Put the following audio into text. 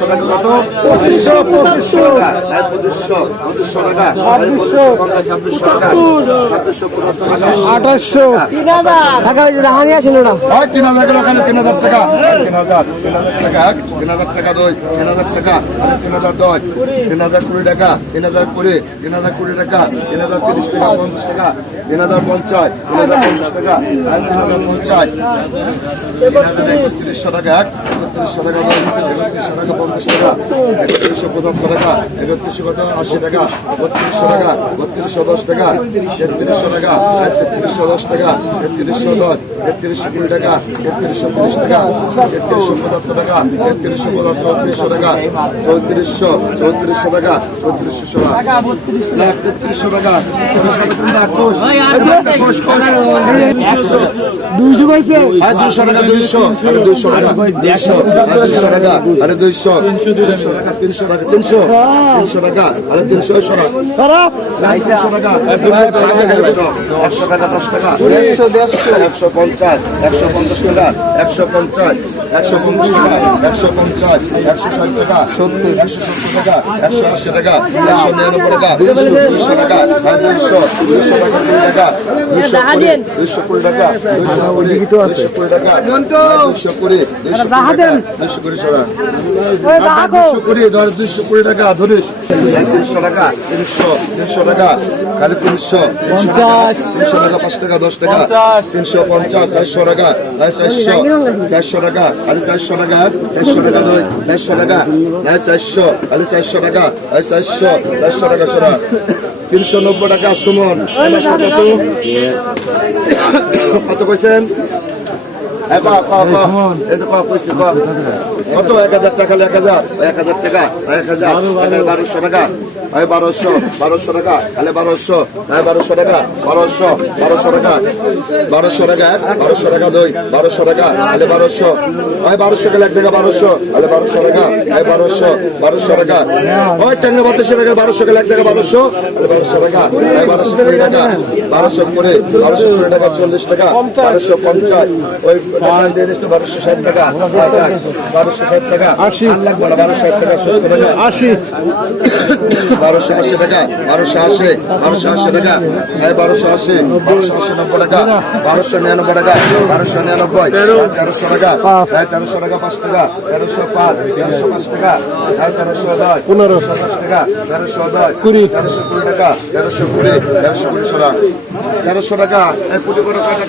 টাকা কত পঁচিশশো পঁচিশশো টাকা হ্যাঁ পঁচিশশো পঁচিশশো টাকা হ্যাঁ পঁচিশশো পঞ্চাশ ছাব্বিশশো টাকা ছাব্বিশশো পঁচাত্তর টাকা আঠাশশো টাকা রাহানি আছে না হয় তিন হাজার ওখানে তিন হাজার টাকা তিন হাজার তিন হাজার টাকা এক তিন হাজার টাকা দুই তিন হাজার টাকা তিন হাজার দশ তিন হাজার কুড়ি টাকা তিন হাজার কুড়ি তিন হাজার কুড়ি টাকা তিন হাজার তিরিশ টাকা পঞ্চাশ টাকা তিন হাজার পঞ্চাশ তিন হাজার পঞ্চাশ টাকা তিন হাজার পঞ্চাশ তিন হাজার একত্রিশশো টাকা এক একত্রিশশো টাকা দুই একত্রিশশো টাকা পঞ্চাশ টাকা একত্রিশশো পঁচাত্তর টাকা একত্রিশশো কত? আশি টাকা বত্রিশশো টাকা বত্রিশশো দশ টাকা তেত্রিশশো টাকা তেত্রিশশো দশ টাকা তেত্রিশশো দশ তেত্রিশশো কুড়ি টাকা তেত্রিশশো তিরিশ টাকা তেত্রিশশো পঁচাত্তর টাকা তেত্রিশশো পঁচাত্তর চৌত্রিশশো টাকা চৌত্রিশশো চৌত্রিশশো টাকা চৌত্রিশশো ষোলো তেত্রিশশো টাকা দুইশো টাকা দুইশো দুইশো টাকা দুইশো টাকা আরে দুইশো। তিনশো টাকা তিনশো টাকা তিনশো তিনশো টাকা আরে তিনশো একশো টাকা একশো টাকা দশ টাকা একশো পঞ্চাশ একশো পঞ্চাশ টাকা একশো পঞ্চাশ একশো পঞ্চাশ একশো পঞ্চাশ একশো ষাট টাকা সত্তর একশো সত্তর টাকা একশো আশি টাকা একশো নিরানব্বই টাকা দুইশো টাকা হ্যাঁ দুইশো দুইশো টাকা কুড়ি টাকা দুইশো কুড়ি দুইশো কুড়ি টাকা দুইশো কুড়ি দুইশো কুড়ি টাকা দুইশো কুড়ি কুড়ি টাকা দুইশো কুড়ি সরা দুইশো কুড়ি ধর দুইশো কুড়ি টাকা ধরিস তিনশো টাকা তিনশো তিনশো টাকা খালি তিনশো তিনশো টাকা পাঁচ টাকা দশ টাকা তিনশো পঞ্চাশ চারশো টাকা হ্যাঁ চারশো চারশো টাকা খালি চারশো টাকা চারশো টাকা দুই চারশো টাকা হ্যাঁ চারশো খালি চারশো টাকা হ্যাঁ চারশো চারশো টাকা সোনা। তিনশো নব্বই টাকা সুমন। কত? কত কইছেন? কত? এক হাজার টাকা এক হাজার এক হাজার টাকা এক হাজার বারোশো টাকা। বারোশো বারোশো টাকা তাহলে বারোশো বারোশো টাকা বারোশো বারোশো টাকা বারোশো টাকা এক, বারোশো টাকা দুই বারোশো টাকা তাহলে বারোশো। বারোশো টাকা এক টাকা বারোশো তাহলে বারোশো টাকা বারোশো বারোশো টাকা। ওই টাঙ্গা বাতাসে টাকা বারোশো এক টাকা বারোশো তাহলে বারোশো টাকা বারোশো কুড়ি টাকা বারোশো কুড়ি বারোশো কুড়ি টাকা চল্লিশ টাকা বারোশো পঞ্চাশ ওই বারোশো ষাট টাকা বারোশো ষাট টাকা আশি। বারোশো ষাট টাকা সত্তর টাকা আশি বারোশো আশি টাকা বারোশো আশি বারোশো আশি টাকা এই বারোশো আশি বারোশো আশি নব্বই টাকা বারোশো নিরানব্বই টাকা বারোশো নিরানব্বই তেরোশো টাকা এই তেরোশো টাকা পাঁচ টাকা তেরোশো পাঁচ তেরোশো পাঁচ টাকা এই তেরোশো দশ পনেরো। দশ টাকা তেরোশো দশ কুড়ি। তেরোশো কুড়ি টাকা তেরোশো কুড়ি তেরোশো কুড়ি টাকা তেরোশো টাকা কুড়ি করে টাকা